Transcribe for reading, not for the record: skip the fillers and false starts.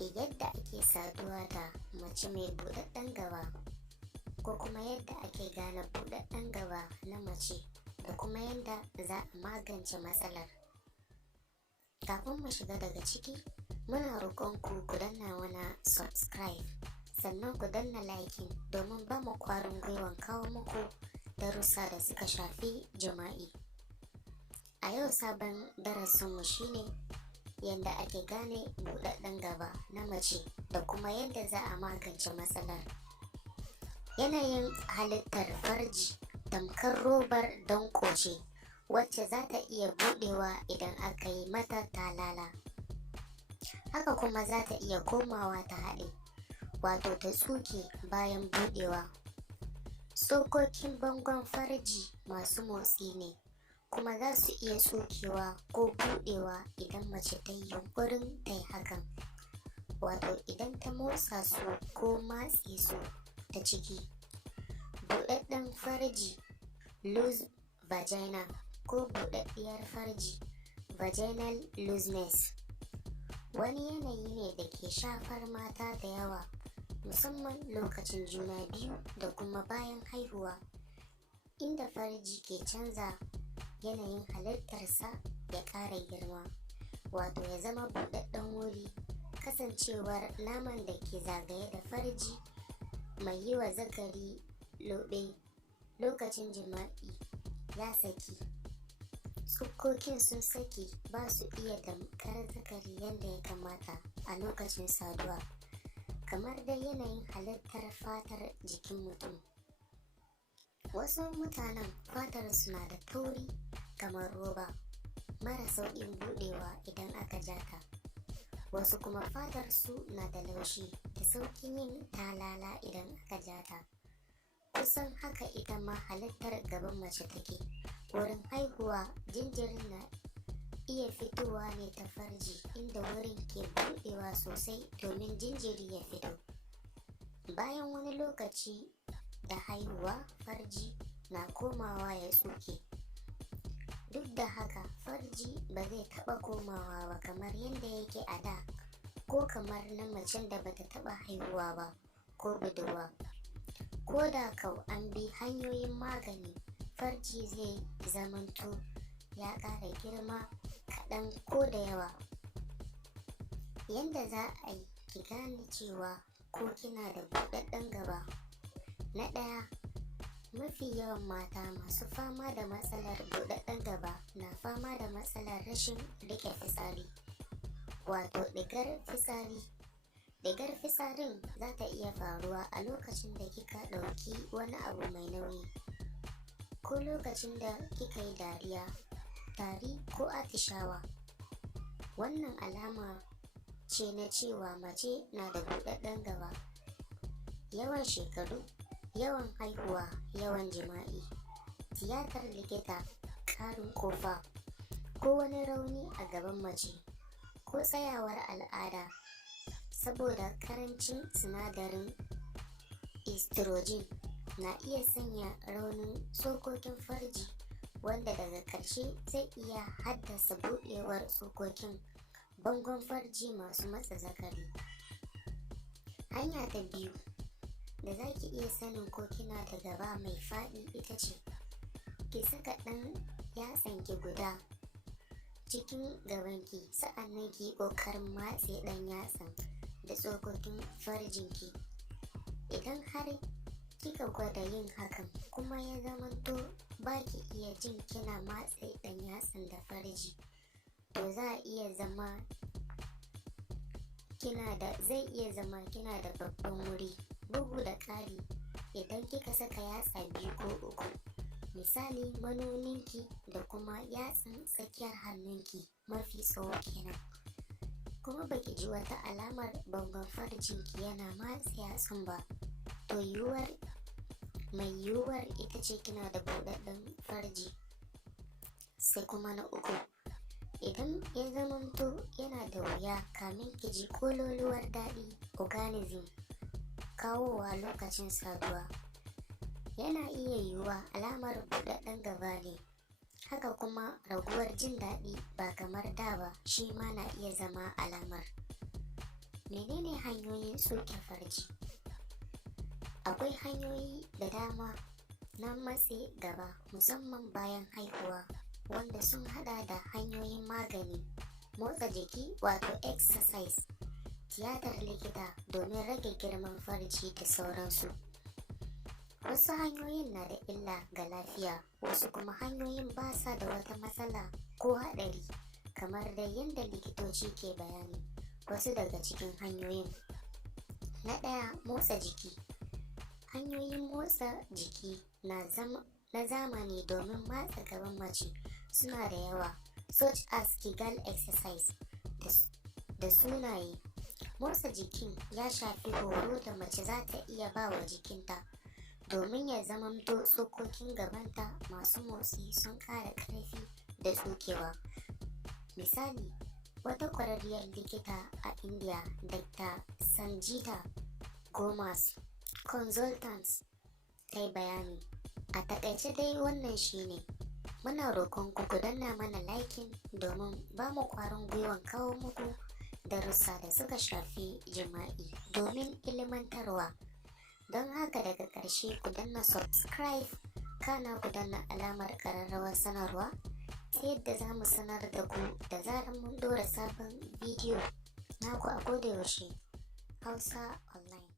Yadda ake saduwa da mace mai buɗaɗɗen gaba, ko kuma yadda ake gane buɗaɗɗen gaba na mace da kuma yadda za a magance matsalar. Kafin mu shiga daga ciki, muna roƙon ku danna mana subscribe, sannan ku danna liking domin ba mu ƙwarin gwiwan kawo muku darussa da suka shafi jima'i. A yau sabon darasinmu shine yadda ake gane buɗaɗɗen gaba na mace da kuma yadda za a magance matsalar. Yanayin halittar farji tamkar robar danƙo ce wacce za ta iya buɗewa idan aka yi mata talala. Haka kuma za ta iya komawa ta haɗe, wato ta tsuke bayan buɗewa. Tsokokin bangon farji masu motsi ne, kuma za su iya tsukewa ko buɗewa idan mace ta yi yunƙurin ta yi hakan, wato idan ta motsa su ko matse su ta ciki. Buɗaɗɗen farji loose vagina ko buɗaɗɗiyar farji vaginal looseness wani yanayi ne da ke shafar mata da yawa, musamman lokacin juna biyu da kuma bayan haihuwa, inda farji ke canza yanayin halittarsa ya ƙara girma, wato ya zama buɗaɗɗen wuri. Kasancewar naman da ke zagaye da farji mai yi wa zakari loɓe lokacin jima'i ya saki, tsokokin sun saki, ba su iya damƙar zakari yadda ya kamata a lokacin saduwa, kamar da yanayin halittar fatar jikin mutum. Wasu mutanen fatar suna da tauri kamar roba, mara sauƙin buɗewa idan aka jata. Wasu kuma fatar su na da laushi da sauƙin yin talala idan aka jata. Kusan haka ita ma halittar gaban mace take. Wurin haihuwa, jinjirin na iya fitowa ne ta farji, inda wurin ke buɗewa sosai domin jinjiri ya fito. Bayan wani lokaci da haihuwa, farji na komawa ya tsuke. Duk da haka, farji ba zai taɓa komawa ba kamar yadda yake a da, ko kamar na macen da bata taɓa haihuwa ba ko budurwa. Ko da kau an bi hanyoyin magani, farji zai zamanto ya ƙara girma kaɗan ko da yawa. Yanda za a yi ki gane cewa ko kina da buɗaɗɗen gaba. Na ɗaya, mafi yawan mata masu fama da matsalar buɗaɗɗen gaba na fama da matsalar rashin riƙe fitsari, wato ɗigar fitsari. Ɗigar fitsarin za ta iya faruwa a lokacin da kika ɗauki wani abu mai nauyi, ko lokacin da kika yi dariya, tari ko atishawa. Wannan alama ce na cewa mace na da buɗaɗɗen gaba. Yawan shekaru, yawan haihuwa, yawan jima'i, tiyatar likita, ƙarin ƙofa, ko wani rauni a gaban mace, ko tsayawar al'ada saboda ƙarancin sinadarin estrogen na iya sanya raunin tsokokin farji, wanda daga ƙarshe zai iya haddasa buɗewar tsokokin bangon farji masu matsa zakari. Hanya ta biyu da za ki iya sanin ko kina da gaba mai faɗi ita ce, ki saka ɗan yatsanki guda cikin gabanki, sa'annan ki yi ƙoƙarin matse ɗan yatsan da tsokokin farjinki. Idan har kika gwada yin hakan kuma ya zamanto ba ki iya jin kina matse ɗan yatsan da farji, to zai iya zama kina da babban wuri. Bugu da ƙari, idan kika saka yatsa biyu ko uku, misali manoninki da kuma yatsan tsakiyar hannunki mafi tsawo kenan, kuma baki ji wata alamar bangon farjinki yana matse yatsun ba, to mai yiwuwar ita ce kina da buɗaɗɗen farji. Sai kuma na uku, idan ya zamanto yana da wuya kamin ki ji ƙololuwar daɗi organism kawowa lokacin saduwa, yana iya yiwuwa alamar buɗaɗɗen gaba ne. Haka kuma raguwar jin daɗi ba kamar da ba, shi ma na iya zama alamar. Menene hanyoyin tsuke farji? Akwai hanyoyi da dama na matse gaba musamman bayan haihuwa, wanda sun hada da hanyoyin magani, motsa jiki wato exercise, tiyatar likita domin rage girman farji da sauransu. Wasu hanyoyin na da illa ga lafiya, wasu kuma hanyoyin ba sa da wata matsala ko haɗari, kamar da yadda likitoci ke bayani. Wasu daga cikin hanyoyin: na ɗaya, motsa jiki. Hanyoyin motsa jiki na zamani domin matsa gaban mace suna da yawa, such as Kegel exercise da sunaye. Motsa jikin ya shafi horo da mace za ta iya ba wa jikinta domin ya zamanto tsokokin gabanta masu motsi sun ƙara ƙarfi da tsukewa. Misali, wata ƙwararriyar likita a India, Dr. Sanjita Gomas Consultants, ta yi bayani. A taƙaice dai wannan shine. Muna roƙon ku danna mana liking domin ba mu ƙwarin gwiwan kawo muku darussa da suka shafi jima'i domin ilimantarwa. Don haka daga ƙarshe ku danna subscribe, kana ku danna alamar ƙararrawar sanarwa ta yadda za mu sanar da ku da zarar mun ɗora sabon bidiyo. Naku a koda yaushe, Hausa Online.